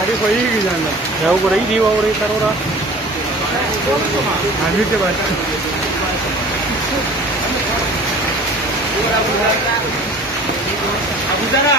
गाड़ी कोई की जाना क्या हो रही थी वो रही करो रहा आगे के बाद अबू जरा